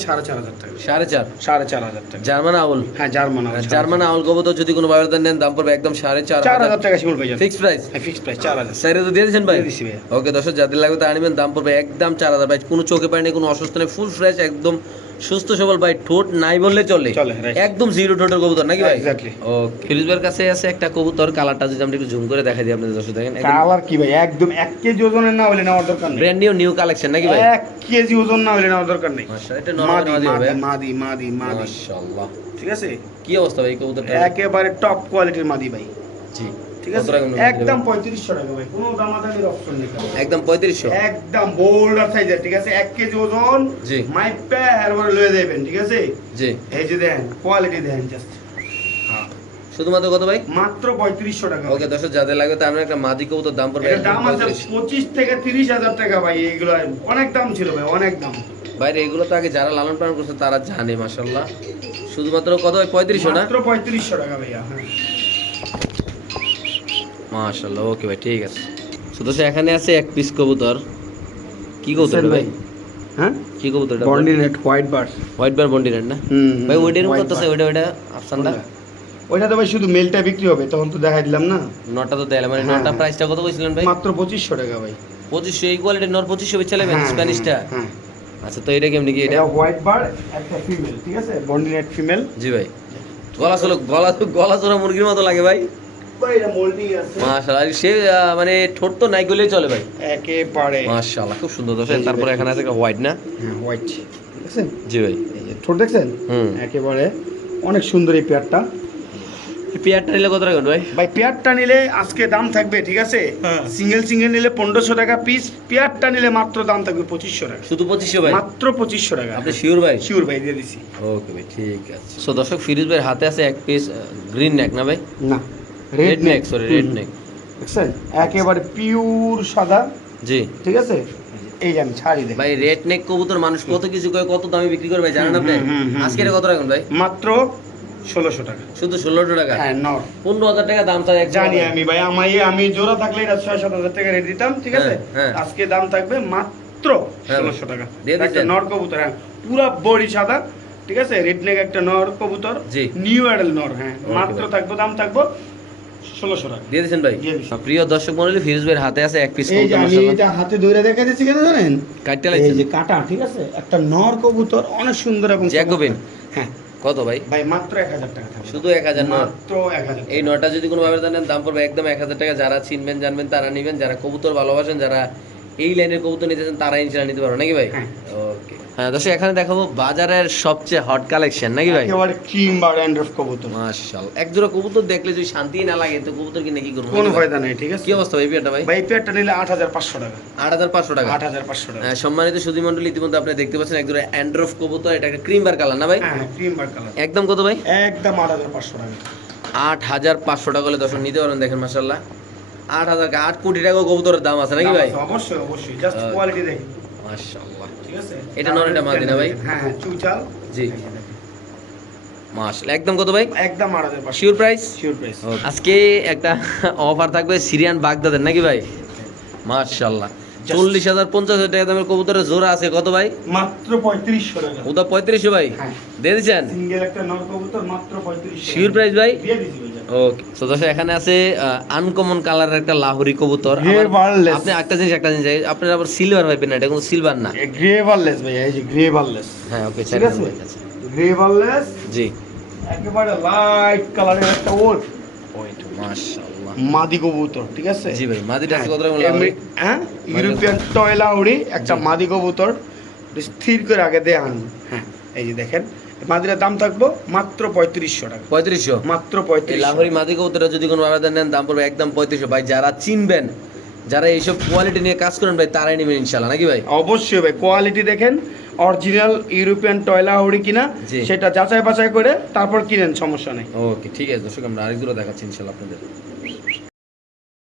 টাকা। টাকা। German owl? হ্যাঁ জার্মান আউল জার্মান আউল কবুতর যদি কোনো নেন দাম পড়বে একদম সাড়ে চার চার হাজার। টাকা শিমুল ভাই ফিক্স প্রাইস? হ্যাঁ ফিক্স প্রাইস তো দিয়ে দিয়েছেন ভাই? দিয়ে দিছি ভাইয়া। ওকে দর্শক যাদের লাগবে তা আনবেন দাম পড়বে একদম চার হাজার। ভাই কোনো চোখে পায়নি কোনো অসুস্থ নেই ফুল ফ্রেশ একদম সুস্থ সবল ভাই ঠোঁট নাই বললে চলে। একদম জিরো ঠোঁটের কবুতর নাকি ভাই? Exactly. ও ফিরোজ ভাইয়ের কাছে আছে একটা কবুতর কালারটা যদি আমরা একটু জুম করে দেখাই দিই আপনাদের দর্শক দেখেন কালার কি ভাই? একদম এক কেজি ওজনের না হলে নেওয়ার দরকার নেই। ব্র্যান্ড নিউ নিউ কালেকশন নাকি ভাই? এক কেজি ওজন না হলে নেওয়ার দরকার নেই। মাশাআল্লাহ এটা নরমাল মাদি মাদি হবে মাদি মাদি মাদি মাদি। মাশাআল্লাহ। ঠিক আছে? কি অবস্থা ভাই কবুতরটা একেবারে টপ কোয়ালিটির মাদি ভাই। জি। ঠিক কত আছে? একদম পঁয়ত্রিশশো টাকা ভাই কোনো দামাদামির অপশন নেই একদম পঁয়ত্রিশশো? একদম বোল্ডার সাইজের ঠিক আছে? এক কেজি ওজন জি। মাইপে এরপরে লয়ে দেবেন ঠিক আছে? জি। এই যে দেন কোয়ালিটি দেন জাস্ট শুধুমাত্র কত ভাই? মাত্র পঁয়ত্রিশশো টাকা। ওকে দর্শক যাদের লাগবে তার একটা মাদি কবুতর দাম পড়বে দাম আছে পঁচিশ থেকে তিরিশ হাজার টাকা ভাই এইগুলো অনেক দাম ছিল ভাই অনেক দাম। বাইরে এগুলো তো আগে যারা লালন পালন করছে তারা জানে মাশাল্লাহ শুধুমাত্র কত হয় পঁয়ত্রিশশো না? পঁয়ত্রিশশো টাকা ভাইয়া হ্যাঁ। মাশাল্লাহ ওকে ভাই ঠিক আছে। শুধু এখানে আছে এক পিস কবুতর। কি কবুতর ভাই? হ্যাঁ? কি কবুতর এটা? বন্ডিনেট হোয়াইট বার্ড হোয়াইট বার বন্ডিনেট না? হুম ভাই ওইটা এরকম করতেছে ওইটা ওইটা আফসানটা ওইটা। তো ভাই শুধু মেলটা বিক্রি হবে তখন তো দেখাই দিলাম না। নটা তো দেয় মানে হ্যাঁ, নটা হ্যাঁ। প্রাইসটা কত বলছিলেন ভাই? মাত্র পঁচিশশো টাকা ভাই। পঁচিশশো এই কোয়ালিটির নর পঁচিশশো বেচে হ্যাঁ, স্প্যানিশটা হ্যাঁ আচ্ছা তো এটা কেমনি কি এটা? হোয়াইট বার্ড একটা ফিমেল ঠিক আছে? বন্ডি বন্ডিনেট ফিমেল জি ভাই। গলা চলো গলা গলা চোরা মুরগির মতো লাগে ভাই। ভাই এটা মোল্ডিং আছে। মাশাআল্লাহ সে মানে ঠোঁট তো নাই গলেই চলে ভাই। একেবারে। মাশাআল্লাহ খুব সুন্দর দর্শক তারপরে এখানে আছে হোয়াইট না? হ্যাঁ হোয়াইট ঠিক আছে জি ভাই। ঠোঁট দেখছেন? হুম। একেবারে। অনেক সুন্দর এই পেয়ারটা। পেয়ারটা নিলে কত রাখবেন ভাই? ভাই পেয়ারটা নিলে আজকে দাম থাকবে ঠিক আছে? হ্যাঁ। সিঙ্গেল সিঙ্গেল নিলে পনেরোশো টাকা পিস পেয়ারটা নিলে মাত্র দাম থাকবে পঁচিশশো টাকা। শুধু পঁচিশশো ভাই? মাত্র পঁচিশশো টাকা। আপনি শিওর ভাই? শিওর ভাই দিয়ে দিছি। ওকে ভাই ঠিক আছে। সো দর্শক ফিরোজ ভাইয়ের হাতে আছে এক পিস গ্রিন নেক না ভাই? না। Red neck sorry red neck দেখছেন? একেবারে পিওর সাদা। জি। ঠিক আছে? এই আমি ছাড়ি দেখ। ভাই রেড নেক কবুতর মানুষ কত কিছু কয় কত দামে বিক্রি করে ভাই জানেন আপনি? আজকে কত রাখবেন ভাই? মাত্র ষোলোশো টাকা। শুধু ষোলোশো টাকা? হ্যাঁ নর পনেরো হাজার টাকা দাম চাই জানি আমি ভাই আমি আমি জোড়া থাকলে এটা ছয় সাত হাজার টাকা রেট দিতাম ঠিক আছে? হ্যাঁ, হ্যাঁ। আজকে দাম থাকবে মাত্র। ষোলোশো টাকা। একটা নর কবুতর হ্যাঁ। পুরা বড়ি সাদা ঠিক আছে? রেড নেক একটা নর কবুতর। জি। নিউ অ্যাডেল নর হ্যাঁ। মাত্র থাকব দাম থাকব ষোলোশো টাকা। দিয়ে দিয়েছেন ভাই? প্রিয় দর্শক মন্ডলী ফিরোজ ভাইয়ের হাতে আছে এক পিস এই যে আমি এটা হাতে ধরে দেখা দিচ্ছি কেন জানেন? কাটতে এই যে কাটা ঠিক আছে? একটা নর কবুতর অনেক সুন্দর এবং জ্যাকোবিন? হ্যাঁ। কত ভাই? ভাই মাত্র এক হাজার টাকা শুধু এক হাজার নয় মাত্র এক হাজার এই নটা যদি কোনো ভাবে জানেন দাম পড়বে একদম এক হাজার টাকা। যারা চিনবেন জানবেন তারা নিবেন। যারা কবুতর ভালোবাসেন যারা এই লাইনের কবুতর নিতে চান তারা ইনশাল্লাহ নিতে পারো নাকি ভাই? হ্যাঁ। ওকে হ্যাঁ দর্শক এখানে দেখাবো বাজারের সবচেয়ে হট কালেকশন নাকি ভাই? একেবারে ক্রিম বা র্যান্ড্রফ কবুতর। মাশাআল্লাহ। এক জোড়া কবুতর দেখলে যদি শান্তি না লাগে তো কবুতর কিনে কি করব কোনো নেই ঠিক আছে? কি অবস্থা ভাই বিয়ারটা ভাই? ভাই পেয়ারটা নিলে আট হাজার পাঁচশো টাকা। আট হাজার পাঁচশো টাকা? আট হাজার পাঁচশো টাকা। হ্যাঁ, সম্মানিত সুধী মন্ডলী ইতিমধ্যে আপনি দেখতে পাচ্ছেন এক জোড়া অ্যান্ড্রফ কবুতর এটা একটা ক্রিম বার কালার না ভাই? হ্যাঁ ক্রিম বার কালার একদম কত ভাই? একদম আট হাজার পাঁচশো টাকা। আট হাজার পাঁচশো টাকা হলে দর্শক নিতে পারেন দেখেন মাসাল্লাহ আট হাজার আট কোটি টাকা কবুতরের দাম আছে নাকি ভাই? অবশ্যই অবশ্যই। জাস্ট কোয়ালিটি দেখি মাশাআল্লাহ। ঠিক আছে? এটা নর, এটা মাদি না ভাই? হ্যাঁ হ্যাঁ চুচাল জি। মাশাআল্লাহ। একদম কত ভাই? একদম শিওর প্রাইস শিওর প্রাইস আজকে একটা অফার থাকবে সিরিয়ান বাগদাদের নাকি ভাই? মাশাআল্লাহ। চল্লিশ হাজার পঞ্চাশ হাজার টাকা দামের কবুতরের জোড়া আছে। কত ভাই? মাত্র পঁয়ত্রিশশো টাকা। ওটা পঁয়ত্রিশশো ভাই। হ্যাঁ। দিয়ে দিচ্ছেন? সিঙ্গেল একটা নর কবুতর মাত্র পঁয়ত্রিশশো শিওর প্রাইস ভাই? দিয়ে ওকে তো দর্শক এখানে আছে আনকমন কালারের একটা লাহোরি কবুতর। আপনি একটা জিনিস একটা জিনিস আপনার আবার সিলভার পাইবেন না এটা কোনো সিলভার না। গ্রে বারলেস ভাই এই যে গ্রে বারলেস হ্যাঁ ওকে ঠিক আছে? গ্রে বারলেস জি। একেবারে লাইট কালারের একটা ওট ওয়েট মাশাআল্লাহ। মাদি কবুতর ঠিক আছে? জি ভাই মাদিটা কত হ্যাঁ, ইউরোপিয়ান টয়লা উড়ি একটা মাদি কবুতর স্থির করে আগে দেয়া আন। হ্যাঁ এই যে দেখেন মাদিটার দাম থাকব মাত্র পঁয়ত্রিশশো টাকা। পঁয়ত্রিশশো? মাত্র পঁয়ত্রিশ লাহোরি মাদি কবুতরটা যদি কোনো আবেদন নেন দাম পড়বে একদম পঁয়ত্রিশশো। ভাই যারা চিনবেন যারা এইসব কোয়ালিটি নিয়ে কাজ করেন ভাই তারাই নেবেন ইনশাল্লাহ নাকি ভাই? অবশ্যই ভাই কোয়ালিটি দেখেন অরিজিনাল ইউরোপিয়ান টয়লা উড়ি কিনা। সেটা যাচাই বাছাই করে তারপর কিনেন সমস্যা নেই। ওকে ঠিক আছে দর্শক আমরা আরেকগুলো দেখাচ্ছি ইনশাল্লাহ আপনাদের।